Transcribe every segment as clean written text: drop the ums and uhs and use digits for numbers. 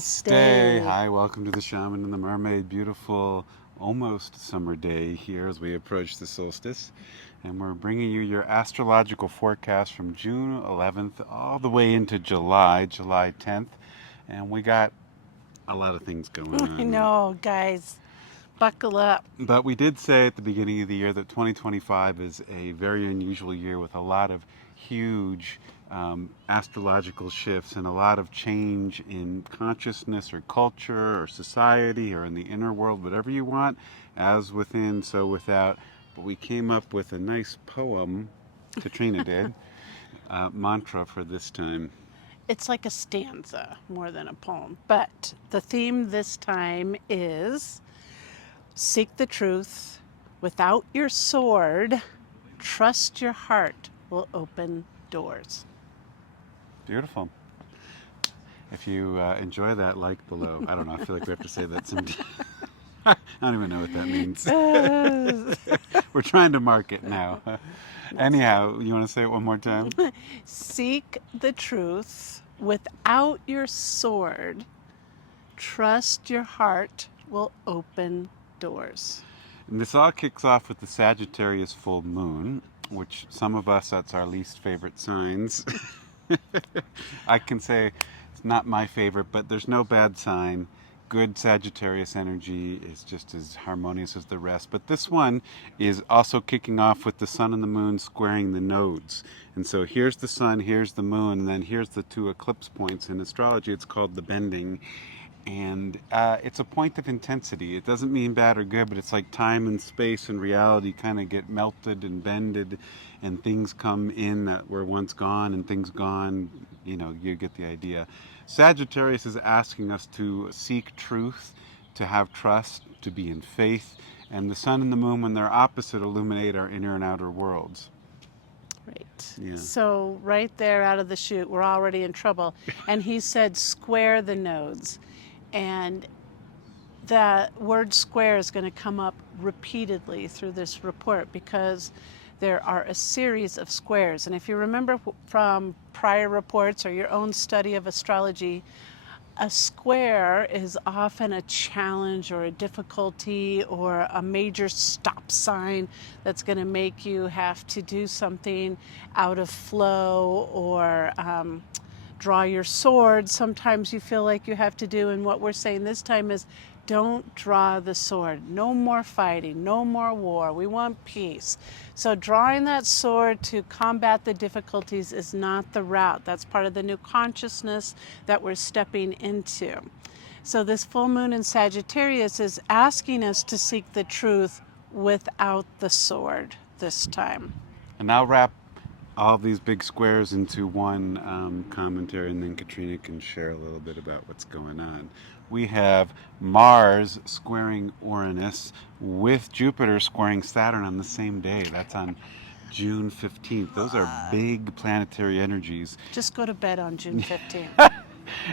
Namaste. Hi, welcome to the Shaman and the Mermaid. Beautiful, almost summer day here as we approach the solstice. And we're bringing you your astrological forecast from June 11th all the way into July 10th. And we got a lot of things going I on. know, guys. Buckle up. But we did say at the beginning of the year that 2025 is a very unusual year with a lot of huge astrological shifts and a lot of change in consciousness or culture or society or in the inner world, whatever you want, as within, so without. But we came up with a nice poem, Katrina did, mantra for this time. It's like a stanza more than a poem. But the theme this time is seek the truth without your sword. Trust your heart will open doors. Beautiful. If you enjoy that, like below. I don't know. I feel like we have to say that sometime. I don't even know what that means. We're trying to market now. Anyhow, you want to say it one more time? Seek the truth without your sword. Trust your heart will open doors. And this all kicks off with the Sagittarius full moon, which some of us, that's our least favorite signs. I can say it's not my favorite, but there's no bad sign. Good Sagittarius energy is just as harmonious as the rest. But this one is also kicking off with the sun and the moon squaring the nodes. And so here's the sun, here's the moon, and then here's the two eclipse points. In astrology, it's called the bending. And it's a point of intensity. It doesn't mean bad or good, but it's like time and space and reality kind of get melted and bended, and things come in that were once gone, and things gone. You know, you get the idea. Sagittarius is asking us to seek truth, to have trust, to be in faith, and the sun and the moon, when they're opposite, illuminate our inner and outer worlds. Right. Yeah. So right there out of the chute, we're already in trouble. And he said, square the nodes. And the word square is going to come up repeatedly through this report because there are a series of squares. And if you remember from prior reports or your own study of astrology, a square is often a challenge or a difficulty or a major stop sign that's going to make you have to do something out of flow or draw your sword. Sometimes you feel like you have to do, and what we're saying this time is don't draw the sword. No more fighting, no more war. We want peace. So drawing that sword to combat the difficulties is not the route. That's part of the new consciousness that we're stepping into. So this full moon in Sagittarius is asking us to seek the truth without the sword this time. And I'll wrap all these big squares into one commentary, and then Katrina can share a little bit about what's going on. We have Mars squaring Uranus with Jupiter squaring Saturn on the same day. That's on June 15th. Those are big planetary energies. Just go to bed on June 15th.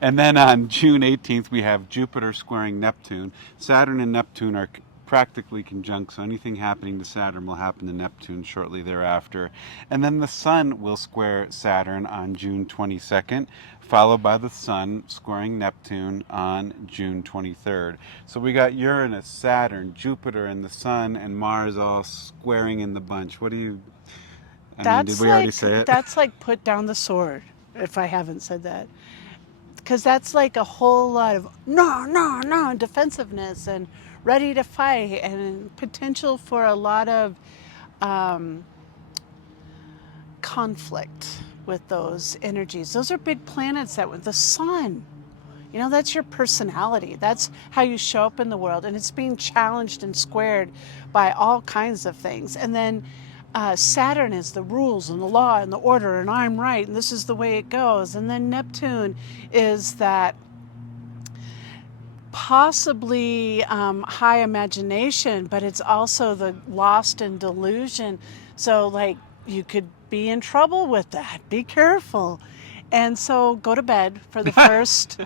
And then on June 18th, we have Jupiter squaring Neptune. Saturn and Neptune are practically conjunct, so anything happening to Saturn will happen to Neptune shortly thereafter. And then the Sun will square Saturn on June 22nd, followed by the Sun squaring Neptune on June 23rd. So we got Uranus, Saturn, Jupiter, and the Sun, and Mars all squaring in the bunch. What do you... did we already say it? That's like put down the sword, if I haven't said that. Because that's like a whole lot of no, defensiveness and ready to fight and potential for a lot of conflict with those energies. Those are big planets that the sun, you know, that's your personality. That's how you show up in the world. And it's being challenged and squared by all kinds of things. And then Saturn is the rules and the law and the order, and I'm right, and this is the way it goes. And then Neptune is that possibly high imagination, but it's also the lost in delusion. So, like, you could be in trouble with that. Be careful. And so go to bed for the first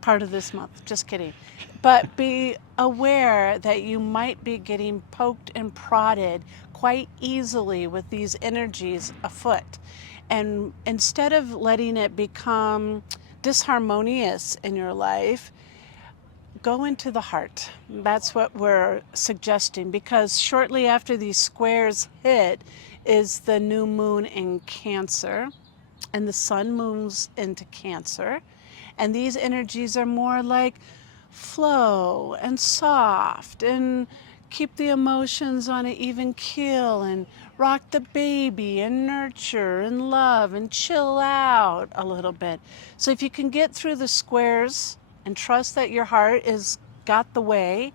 part of this month. Just kidding. But be aware that you might be getting poked and prodded quite easily with these energies afoot. And instead of letting it become disharmonious in your life, go into the heart. That's what we're suggesting, because shortly after these squares hit is the new moon in Cancer, and the sun moves into Cancer. And these energies are more like flow and soft and keep the emotions on an even keel and rock the baby and nurture and love and chill out a little bit. So if you can get through the squares and trust that your heart is got the way,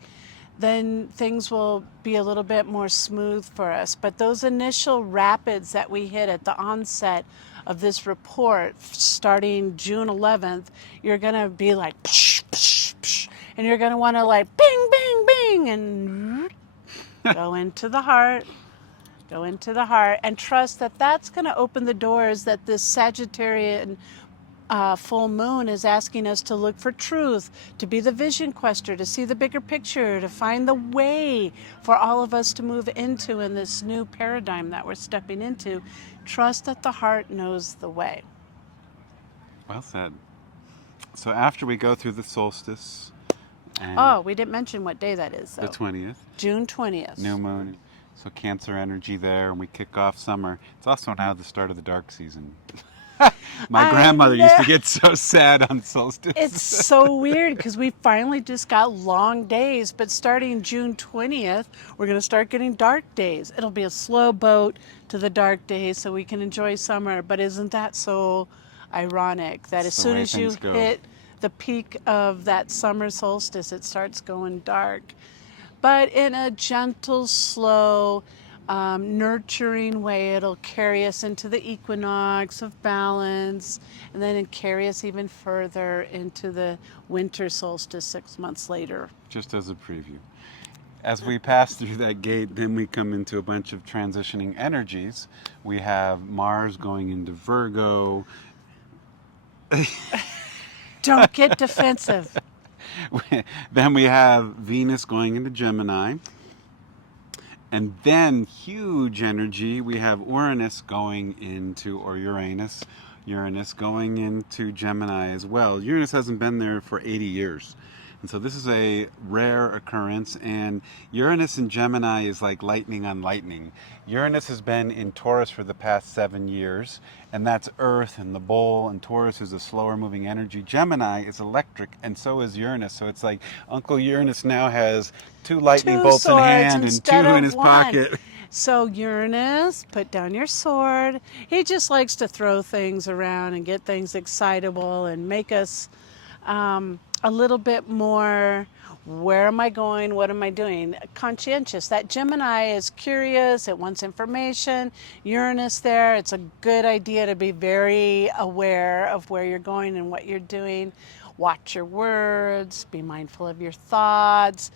then things will be a little bit more smooth for us. But those initial rapids that we hit at the onset of this report, starting June 11th, you're going to be like, psh, psh, psh, and you're going to want to like, bing, bing, bing, and go into the heart. Go into the heart and trust that that's going to open the doors that this Sagittarian full moon is asking us to look for truth, to be the vision quester, to see the bigger picture, to find the way for all of us to move into in this new paradigm that we're stepping into. Trust that the heart knows the way. Well said. So after we go through the solstice and Oh, we didn't mention what day that is, though. the 20th, June 20th. new moon, so Cancer energy there, and we kick off summer. It's also now the start of the dark season. My grandmother used to get so sad on solstice. It's so weird because we finally just got long days, but starting June 20th, we're going to start getting dark days. It'll be a slow boat to the dark days so we can enjoy summer. But isn't that so ironic that as the soon way as you things go. hit the peak of that summer solstice, it starts going dark? But in a gentle, slow, nurturing way, it'll carry us into the equinox of balance, and then it carry us even further into the winter solstice 6 months later. Just as a preview. As we pass through that gate, then we come into a bunch of transitioning energies. We have Mars going into Virgo. Don't get defensive. Then we have Venus going into Gemini. And then, huge energy, we have Uranus going into, or Uranus going into Gemini as well. Uranus hasn't been there for 80 years. And so this is a rare occurrence, and Uranus in Gemini is like lightning on lightning. Uranus has been in Taurus for the past 7 years, and that's Earth and the bowl, and Taurus is a slower moving energy. Gemini is electric, and so is Uranus. So it's like Uncle Uranus now has 2 lightning Two bolts in swords hand and 2 instead in of his one. pocket. So Uranus, put down your sword. He just likes to throw things around and get things excitable and make us a little bit more, where am I going? What am I doing? Conscientious. That Gemini is curious. It wants information. Uranus there, it's a good idea to be very aware of where you're going and what you're doing. Watch your words. Be mindful of your thoughts.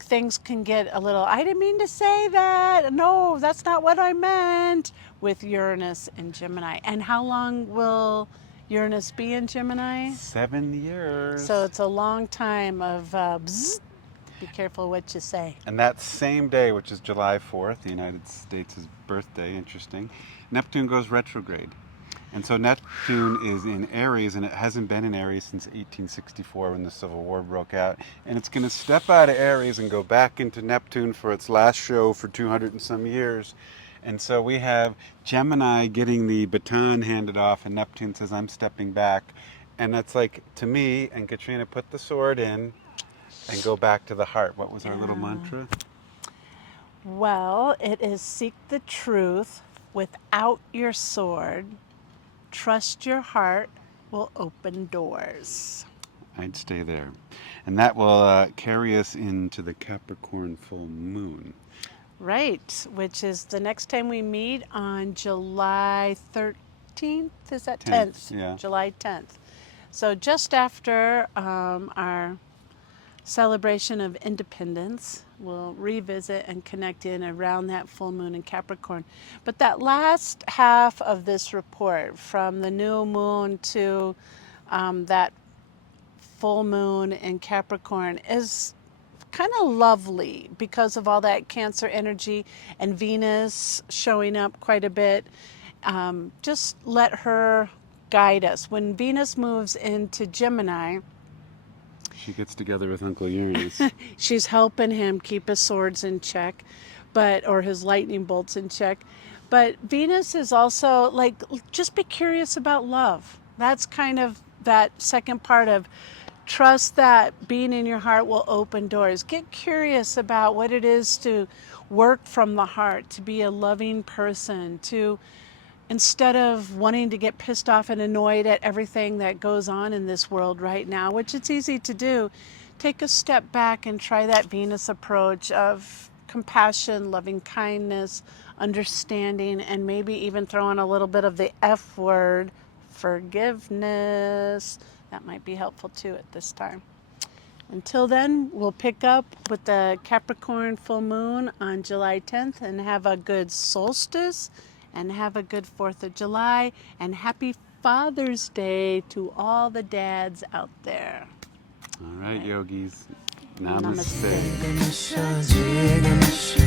Things can get a little, I didn't mean to say that. No, that's not what I meant, with Uranus and Gemini. And how long will Uranus be in Gemini? 7 years. So it's a long time of bzz. Be careful what you say. And that same day, which is July 4th, the United States' birthday, interesting, Neptune goes retrograde. And so Neptune is in Aries, and it hasn't been in Aries since 1864 when the Civil War broke out. And it's going to step out of Aries and go back into Neptune for its last show for 200 and some years. And so we have Gemini getting the baton handed off, and Neptune says, I'm stepping back. And that's like, to me, and Katrina, put the sword in and go back to the heart. What was our little mantra? Well, it is seek the truth without your sword. Trust your heart will open doors. I'd stay there. And that will carry us into the Capricorn full moon. Right, which is the next time we meet on July 13th. Is that 10th? Yeah. July 10th. So just after our celebration of independence, we'll revisit and connect in around that full moon in Capricorn. But that last half of this report, from the new moon to that full moon in Capricorn, is kind of lovely because of all that Cancer energy and Venus showing up quite a bit. Just let her guide us. When Venus moves into Gemini, She gets together with Uncle Uranus. she's helping him keep his swords in check, or his lightning bolts in check. But Venus is also like, just be curious about love. That's kind of that second part of trust that being in your heart will open doors. Get curious about what it is to work from the heart, to be a loving person, to instead of wanting to get pissed off and annoyed at everything that goes on in this world right now, which it's easy to do, take a step back and try that Venus approach of compassion, loving kindness, understanding, and maybe even throwing a little bit of the F word, forgiveness. That might be helpful too at this time. Until then, we'll pick up with the Capricorn full moon on July 10th and have a good solstice and have a good 4th of July and happy Father's Day to all the dads out there. All right, yogis. Namaste. Namaste.